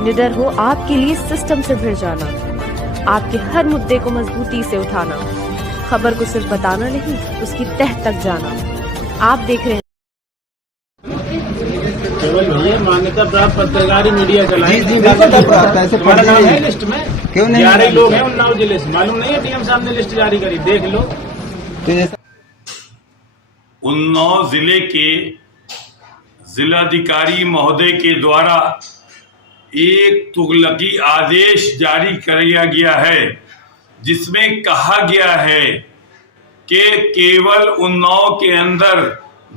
निडर हो आपके लिए सिस्टम से भिड़ जाना, आपके हर मुद्दे को मजबूती से उठाना, खबर को सिर्फ बताना नहीं, उसकी तह तक जाना। आप देख रहे हैं केवल भैया मान्यता प्राप्त पत्रकारी मीडिया चलाएं। मान्यता प्राप्त ऐसे हमारा नाम है लिस्ट में, क्यों नहीं? 11 लोग हैं उन्नाव जिले से, मालूम नहीं है डीएम साहब ने लिस्ट जारी करी, देख लो। उन्नाव जिले के जिलाधिकारी महोदय के द्वारा एक तुगलकी आदेश जारी किया गया है, जिसमें कहा गया है कि केवल उन्नाव के अंदर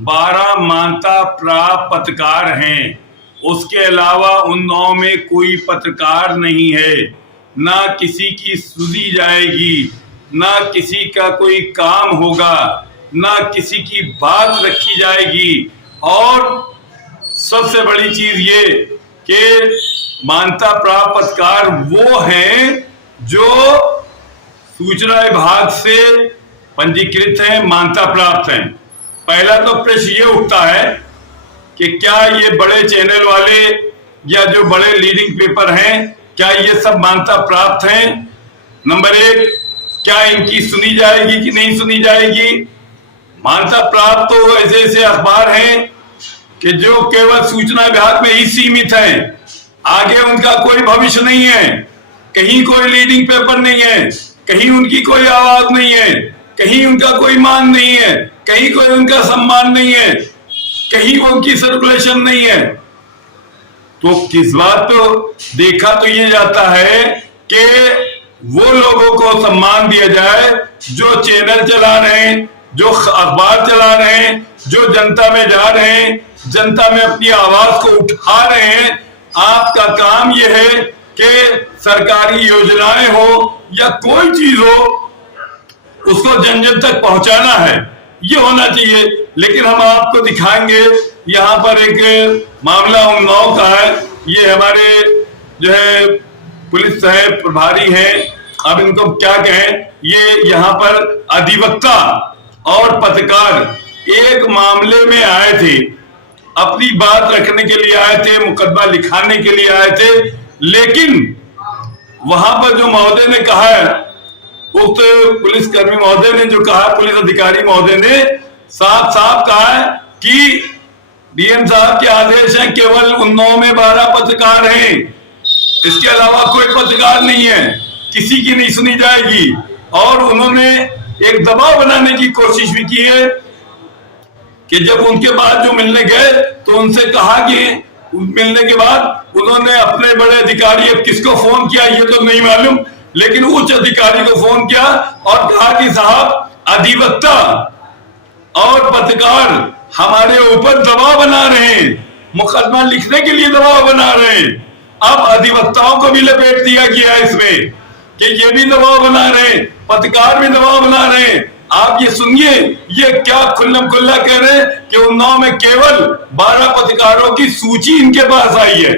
12 मान्यता प्राप्त पत्रकार हैं। उसके अलावा उन्नाव में कोई पत्रकार नहीं है, ना किसी की सुनी जाएगी, ना किसी का कोई काम होगा, ना किसी की बात रखी जाएगी। और सबसे बड़ी चीज ये कि मान्यता प्राप्त पत्रकार वो हैं जो सूचना विभाग से पंजीकृत हैं, मान्यता प्राप्त हैं। पहला तो प्रश्न ये उठता है कि क्या ये बड़े चैनल वाले या जो बड़े लीडिंग पेपर हैं, क्या ये सब मान्यता प्राप्त हैं? नंबर 1, क्या इनकी सुनी जाएगी कि नहीं सुनी जाएगी? मान्यता प्राप्त तो ऐसे ऐसे अखबार हैं कि जो केवल सूचना विभाग में ही सीमित हैं, आगे उनका कोई भविष्य नहीं है, कहीं कोई लीडिंग पेपर नहीं है, कहीं उनकी कोई आवाज नहीं है, कहीं उनका कोई मान नहीं है, कहीं कोई उनका सम्मान नहीं है, कहीं उनकी सर्कुलेशन नहीं है। तो किस बात पे देखा तो ये जाता है कि वो लोगों को सम्मान दिया जाए जो चैनल चला रहे हैं, जो अखबार चला रहे हैं, जो जनता में जा रहे हैं, जनता में अपनी आवाज को उठा रहे हैं। आपका काम यह है कि सरकारी योजनाएं हो या कोई चीज हो, उसको जन जन तक पहुंचाना है, ये होना चाहिए। लेकिन हम आपको दिखाएंगे, यहाँ पर एक मामला उन्नाव का है। ये हमारे जो है पुलिस साहब प्रभारी हैं, अब इनको क्या कहें, ये यहाँ पर अधिवक्ता और पत्रकार एक मामले में आए थे, अपनी बात रखने के लिए आए थे, मुकदमा लिखाने के लिए आए थे। लेकिन वहां पर जो महोदय ने कहा है, उक्त पुलिसकर्मी महोदय ने जो कहा, पुलिस अधिकारी महोदय ने साफ साफ कहा है कि डीएम साहब के आदेश हैं, केवल उन्नाव में 12 पत्रकार हैं, इसके अलावा कोई पत्रकार नहीं है, किसी की नहीं सुनी जाएगी। और उन्होंने एक दबाव बनाने की कोशिश भी की है कि जब उनके बाद जो मिलने गए तो उनसे कहा कि मिलने के बाद उन्होंने अपने बड़े अधिकारी, अब किसको फोन किया ये तो नहीं मालूम, लेकिन उच्च अधिकारी को फोन किया और कहा कि साहब अधिवक्ता और पत्रकार हमारे ऊपर दबाव बना रहे हैं, मुकदमा लिखने के लिए दबाव बना रहे हैं। अब अधिवक्ताओं को भी लपेट दिया गया इसमें कि ये भी दबाव बना रहे हैं, पत्रकार भी दबाव बना रहे हैं। आप ये सुनिए, ये क्या खुल्लम खुल्ला कह रहे हैं कि उन्नाव में केवल 12 पत्रकारों की सूची इनके पास आई है,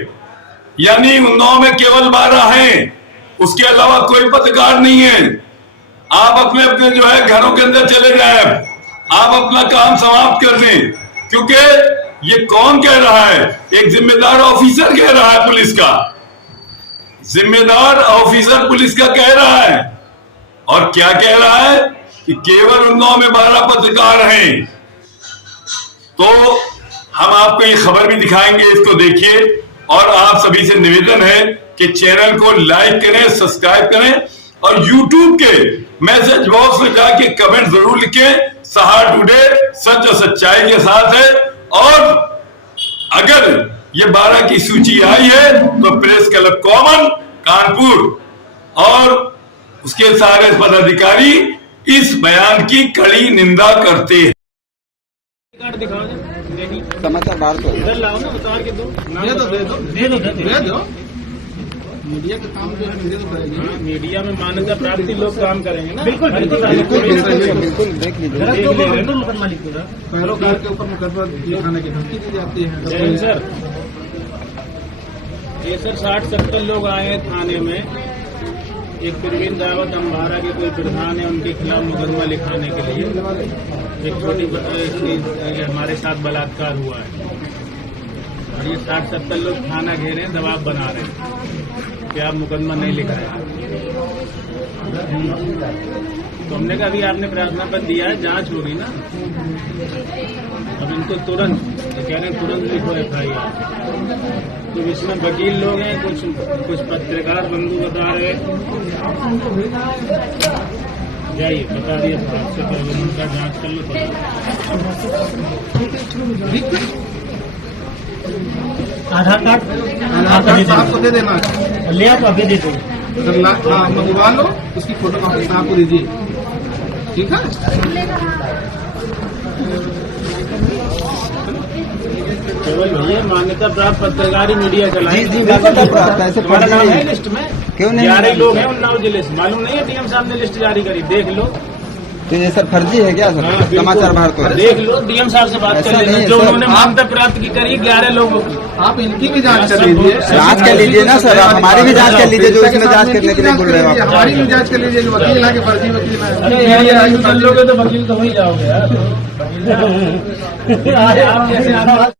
यानी उन्नाव में केवल 12 हैं, उसके अलावा कोई पत्रकार नहीं है। आप अपने अपने जो है घरों के अंदर चले जाए, आप अपना काम समाप्त कर दें, क्योंकि ये कौन कह रहा है? एक जिम्मेदार ऑफिसर कह रहा है, पुलिस का जिम्मेदार ऑफिसर पुलिस का कह रहा है। और क्या कह रहा है कि केवल उन्नाव में 12 पत्रकार हैं। तो हम आपको ये खबर भी दिखाएंगे, इसको देखिए। और आप सभी से निवेदन है कि चैनल को लाइक करें, सब्सक्राइब करें और यूट्यूब के मैसेज बॉक्स में जाके कमेंट जरूर लिखें। सहार टुडे सच और सच्चाई के साथ है। और अगर ये 12 की सूची आई है तो प्रेस क्लब कॉमन कानपुर और उसके सारे पदाधिकारी इस बयान की कड़ी निंदा करते हैं। समाचार बाहर को इधर लाओ ना, उतार के दो, दे दो। मीडिया का काम जो है मीडिया तो करेगी। हाँ, मीडिया में मान्यता प्राप्ति लोग काम करेंगे ना। बिल्कुल बिल्कुल देख लीजिए। पैरोकार के ऊपर मुकदमा लिखाने की धमकी दी जाती है। सर ये सर 60-70 लोग आए हैं थाने में, एक प्रवीण दावत अम्बारा के कोई प्रधान है, उनके खिलाफ मुकदमा लिखाने के लिए। एक छोटी हमारे साथ बलात्कार हुआ है, ये 60-70 लोग थाना घेरे हैं, दबाव बना रहे हैं कि आप मुकदमा नहीं लिख रहे हैं। तो हमने कहा अभी आपने प्रार्थना पत्र दिया है, जांच होगी ना। अब इनको तुरंत कह रहे हैं तुरंत लिखो FIR। तो इसमें वकील लोग हैं, कुछ पत्रकार बंधु बता रहे हैं। जाइए बता दिए साहब से, पहले उनका जांच कर लो। आधार कार्ड साहब को दे देना, ले आप अभी दे दो। मंगवा लो, उसकी फोटो कॉपी साहब को दीजिए, ठीक है। केवल भैया मान्यता प्राप्त पत्रकारी मीडिया चलाए। जी, मान्यता प्राप्त है, ऐसे तुम्हारा नाम फर्जी है नहीं। लिस्ट में? क्यों नहीं? 11 लोग हैं उन्नाव जिले से, मालूम नहीं है? DM साहब ने लिस्ट जारी करी, देख लो। तो ये सर फर्जी है क्या सर? हाँ, बिल्कुल। समाचार भारत में देख लो, DM साहब से बात ऐसा कर नहीं लेना। है, जो सर। उन्होंने मान्यता प्राप्त की करी 11 लोगों की। आप इनकी भी जांच कर लीजिए। सब- जांच कर लीजिए ना सर, आप हमारी भी जांच कर लीजिए, जो इसमें जांच करने के लिए बोल रहे हो आप। हमारी भी जांच कर लीजिए, वकील है कि फर्जी वकील है। अरे यार, ये कर लोगे तो वकील तो हो ही जाओगे यार। आप कैसे